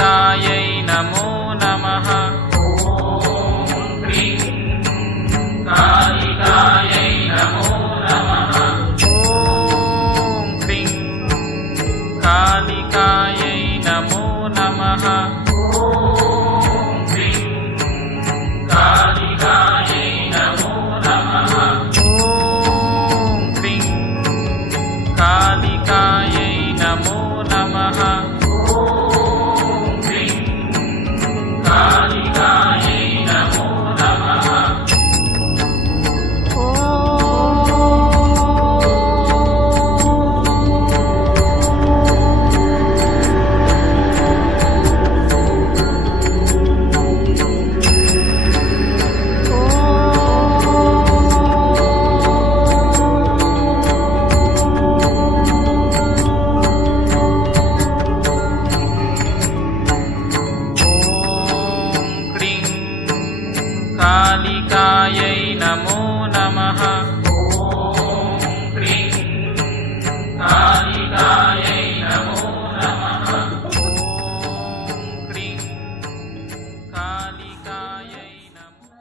कालिकायै नमो नमः। ॐ क्रीं कालिकायै नमो नमः। ॐ क्रीं कालिकायै नमो नमः। ॐ क्रीं कालिकायै नमो नमः। ॐ क्रीं कालिकायै नमो नमः। ॐ क्रीं कालिकायै नमो नमः। कालिकायै नमो नमः।